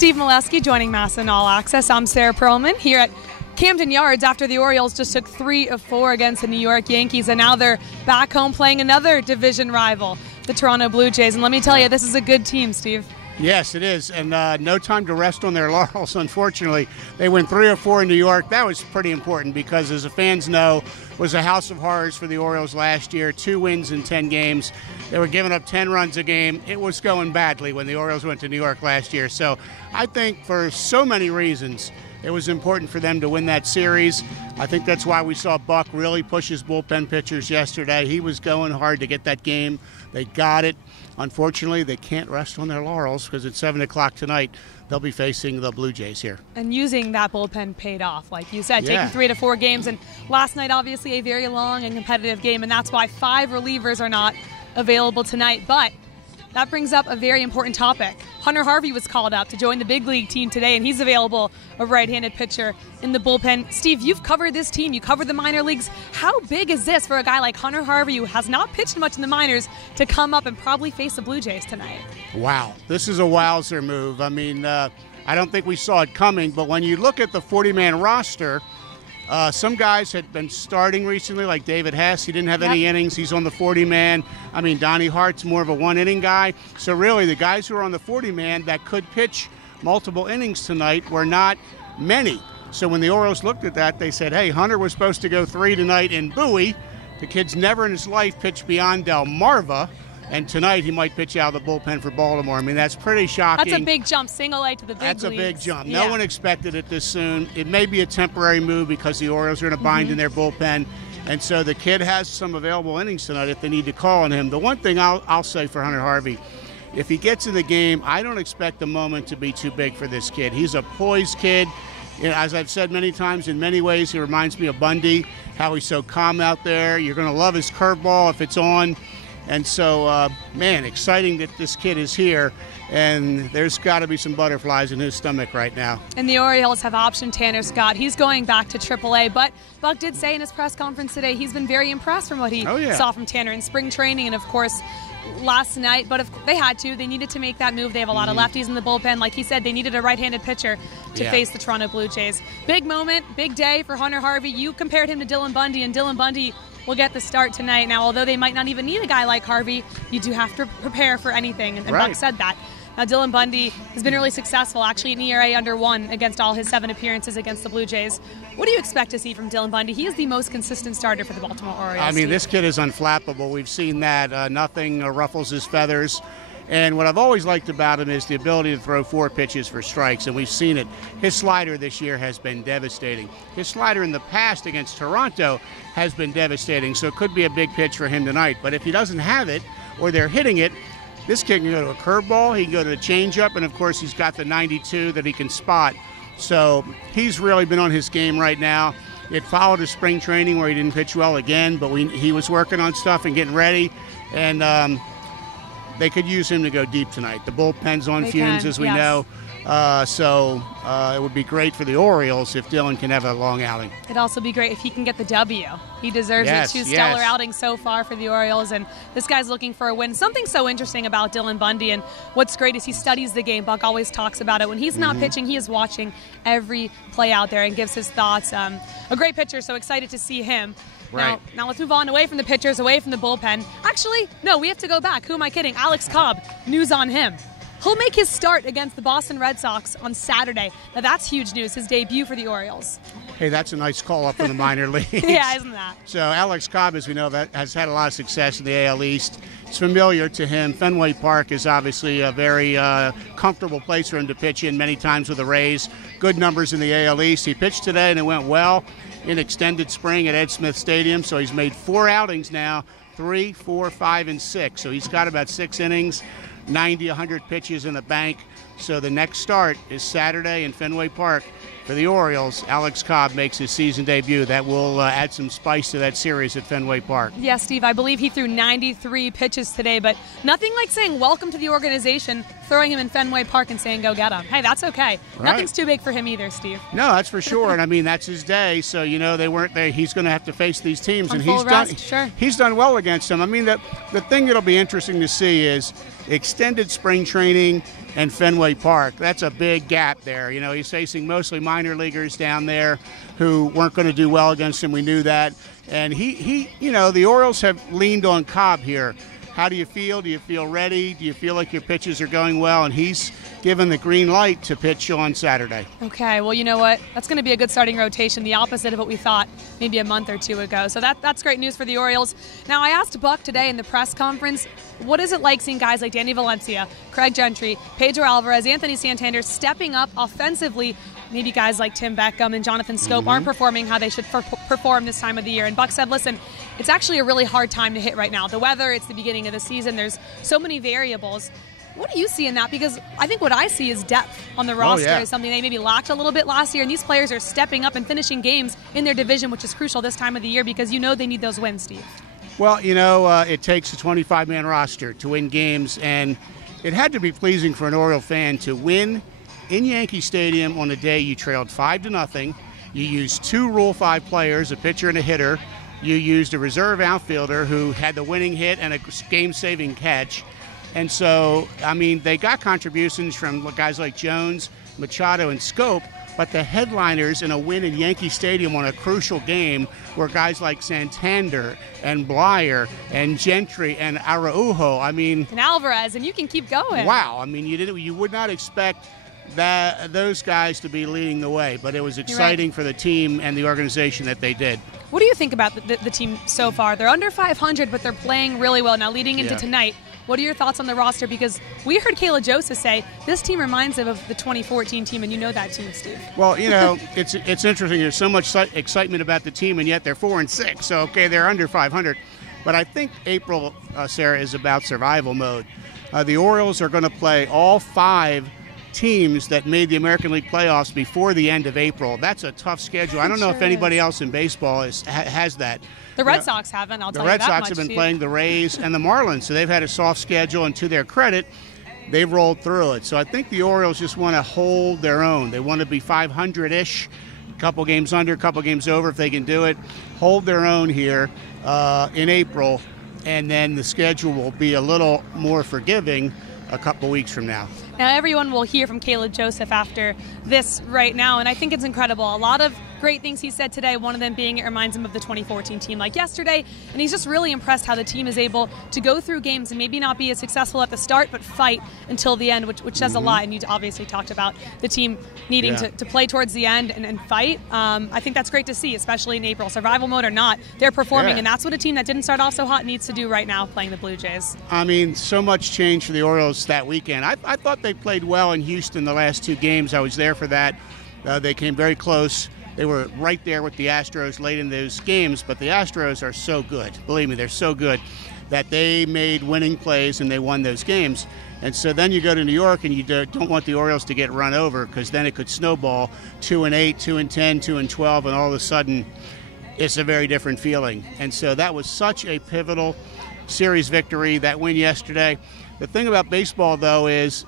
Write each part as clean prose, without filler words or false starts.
Steve Melewski joining MASN All Access. I'm Sarah Perlman here at Camden Yards after the Orioles just took 3 of 4 against the New York Yankees, and now they're back home playing another division rival, the Toronto Blue Jays. And let me tell you, this is a good team, Steve. Yes, it is, and no time to rest on their laurels, unfortunately. They went 3 of 4 in New York. That was pretty important because, as the fans know, it was a house of horrors for the Orioles last year. 2 wins in 10 games. They were giving up 10 runs a game. It was going badly when the Orioles went to New York last year. So I think for so many reasons, it was important for them to win that series. I think that's why we saw Buck really push his bullpen pitchers yesterday. He was going hard to get that game. They got it. Unfortunately, they can't rest on their laurels because at 7 o'clock tonight, they'll be facing the Blue Jays here. And using that bullpen paid off, like you said, taking 3 to 4 games. And last night, obviously, a very long and competitive game, and that's why 5 relievers are not available tonight. But that brings up a very important topic. Hunter Harvey was called up to join the big league team today, and he's available, a right-handed pitcher in the bullpen. Steve, you've covered this team. You covered the minor leagues. How big is this for a guy like Hunter Harvey, who has not pitched much in the minors, to come up and probably face the Blue Jays tonight? Wow. This is a wowzer move. I mean, I don't think we saw it coming, but when you look at the 40-man roster, some guys had been starting recently, like David Hess. He didn't have any innings. He's on the 40-man. I mean, Donnie Hart's more of a one-inning guy. So really, the guys who are on the 40-man that could pitch multiple innings tonight were not many. So when the Orioles looked at that, they said, hey, Hunter was supposed to go 3 tonight in Bowie. The kid's never in his life pitched beyond Delmarva. And tonight he might pitch out of the bullpen for Baltimore. I mean, that's pretty shocking. That's a big jump, single A to the big leagues. That's a big jump. No one expected it this soon. It may be a temporary move because the Orioles are in a bind in their bullpen. And so the kid has some available innings tonight if they need to call on him. The one thing I'll say for Hunter Harvey, if he gets in the game, I don't expect the moment to be too big for this kid. He's a poised kid. You know, as I've said many times, in many ways, he reminds me of Bundy, how he's so calm out there. You're going to love his curveball if it's on. And so, man, exciting that this kid is here, and there's got to be some butterflies in his stomach right now. And the Orioles have optioned Tanner Scott. He's going back to AAA, but Buck did say in his press conference today he's been very impressed from what he saw from Tanner in spring training and, of course, last night. But if they had to. They needed to make that move. They have a lot of lefties in the bullpen. Like he said, they needed a right-handed pitcher to face the Toronto Blue Jays. Big moment, big day for Hunter Harvey. You compared him to Dylan Bundy, and Dylan Bundy will get the start tonight. Now, although they might not even need a guy like Harvey, you do have to prepare for anything, and Buck said that. Now, Dylan Bundy has been really successful, actually an ERA under 1 against all his 7 appearances against the Blue Jays. What do you expect to see from Dylan Bundy? He is the most consistent starter for the Baltimore Orioles. I mean, this kid is unflappable. We've seen that. Nothing ruffles his feathers. And what I've always liked about him is the ability to throw 4 pitches for strikes, and we've seen it. His slider this year has been devastating. His slider in the past against Toronto has been devastating, so it could be a big pitch for him tonight. But if he doesn't have it, or they're hitting it, this kid can go to a curveball, he can go to a changeup, and of course he's got the 92 that he can spot. So he's really been on his game right now. It followed his spring training where he didn't pitch well again, but he was working on stuff and getting ready, and they could use him to go deep tonight. The bullpen's on fumes, as we know. So it would be great for the Orioles if Dylan can have a long outing. It'd also be great if he can get the W. He deserves it. 2 stellar outings so far for the Orioles, and this guy's looking for a win. Something so interesting about Dylan Bundy, and what's great is he studies the game. Buck always talks about it. When he's not pitching, he is watching every play out there and gives his thoughts. A great pitcher, so excited to see him. Now let's move on away from the pitchers, away from the bullpen. Actually, no, we have to go back. Who am I kidding? Alex Cobb, news on him. He'll make his start against the Boston Red Sox on Saturday. Now that's huge news, his debut for the Orioles. Hey, that's a nice call-up from the minor leagues. Yeah, isn't that? So Alex Cobb, as we know, has had a lot of success in the AL East. It's familiar to him. Fenway Park is obviously a very comfortable place for him to pitch in many times with the Rays. Good numbers in the AL East. He pitched today, and it went well in extended spring at Ed Smith Stadium. So he's made 4 outings now, 3, 4, 5, and 6. So he's got about 6 innings. 90, 100 pitches in the bank. So the next start is Saturday in Fenway Park for the Orioles. Alex Cobb makes his season debut. That will add some spice to that series at Fenway Park. Yeah, Steve, I believe he threw 93 pitches today, but nothing like saying welcome to the organization. throwing him in Fenway Park and saying, go get him. Hey, that's okay. Right. Nothing's too big for him either, Steve. No, that's for sure. And I mean, that's his day. So, you know, they weren't there. He's going to have to face these teams. On and full rest, sure. He's done well against them. I mean, the thing that'll be interesting to see is extended spring training and Fenway Park. That's a big gap there. You know, he's facing mostly minor leaguers down there who weren't going to do well against him. We knew that. And he, you know, the Orioles have leaned on Cobb here. How do you feel? Do you feel ready? Do you feel like your pitches are going well? And he's given the green light to pitch on Saturday. Okay, well, you know what? That's going to be a good starting rotation, the opposite of what we thought maybe a month or two ago. So that's great news for the Orioles. Now, I asked Buck today in the press conference, what is it like seeing guys like Danny Valencia, Craig Gentry, Pedro Alvarez, Anthony Santander stepping up offensively? Maybe guys like Tim Beckham and Jonathan Scope aren't performing how they should perform this time of the year. And Buck said, listen, it's actually a really hard time to hit right now. The weather, it's the beginning of the season. There's so many variables. What do you see in that? Because I think what I see is depth on the roster is something they maybe lacked a little bit last year. And these players are stepping up and finishing games in their division, which is crucial this time of the year because you know they need those wins, Steve. Well, you know, it takes a 25-man roster to win games. And it had to be pleasing for an Oriole fan to win in Yankee Stadium on a day you trailed 5-0. You used 2 Rule 5 players, a pitcher and a hitter. You used a reserve outfielder who had the winning hit and a game-saving catch. And so, I mean, they got contributions from guys like Jones, Machado, and Scope, but the headliners in a win in Yankee Stadium on a crucial game were guys like Santander and Blyer and Gentry and Araujo. I mean, and Alvarez, and you can keep going. Wow. I mean, you would not expect those guys to be leading the way, but it was exciting for the team and the organization that they did. What do you think about the team so far? They're under 500, but they're playing really well. Now, leading into tonight, what are your thoughts on the roster? Because we heard Kayla Joseph say this team reminds him of the 2014 team, and you know that team, Steve. Well, you know, it's interesting. There's so much excitement about the team, and yet they're 4-6. So, okay, they're under 500. But I think April, Sarah, is about survival mode. The Orioles are going to play all 5 teams that made the American League playoffs before the end of April. That's a tough schedule. I don't know if anybody else in baseball has that. The Red Sox haven't, I'll tell you that much. The Red Sox have been playing the Rays and the Marlins, so they've had a soft schedule, and to their credit, they've rolled through it. So I think the Orioles just want to hold their own. They want to be 500-ish, a couple games under, a couple games over if they can do it, hold their own here in April, and then the schedule will be a little more forgiving a couple weeks from now. Now, everyone will hear from Kayla Joseph after this right now, and I think it's incredible. A lot of great things he said today, one of them being it reminds him of the 2014 team like yesterday, and he's just really impressed how the team is able to go through games and maybe not be as successful at the start, but fight until the end, which says a lot, and you obviously talked about the team needing to play towards the end and fight. I think that's great to see, especially in April. Survival mode or not, they're performing, and that's what a team that didn't start off so hot needs to do right now, playing the Blue Jays. I mean, so much change for the Orioles that weekend. I thought they played well in Houston the last 2 games. I was there for that. They came very close. They were right there with the Astros late in those games, but the Astros are so good. Believe me, they're so good that they made winning plays and they won those games. And so then you go to New York and you don't want the Orioles to get run over because then it could snowball 2-8, 2-10, 2-12, and all of a sudden it's a very different feeling. And so that was such a pivotal series victory, that win yesterday. The thing about baseball, though, is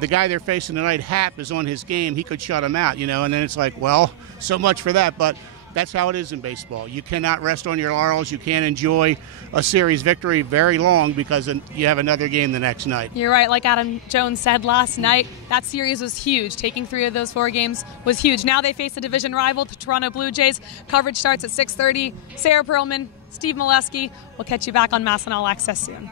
the guy they're facing tonight, Happ, is on his game. He could shut him out, you know, and then it's like, well, so much for that. But that's how it is in baseball. You cannot rest on your laurels. You can't enjoy a series victory very long because you have another game the next night. You're right. Like Adam Jones said last night, that series was huge. Taking 3 of those 4 games was huge. Now they face a division rival, the Toronto Blue Jays. Coverage starts at 6:30. Sarah Perlman, Steve Melewski. We'll catch you back on MASN All Access soon.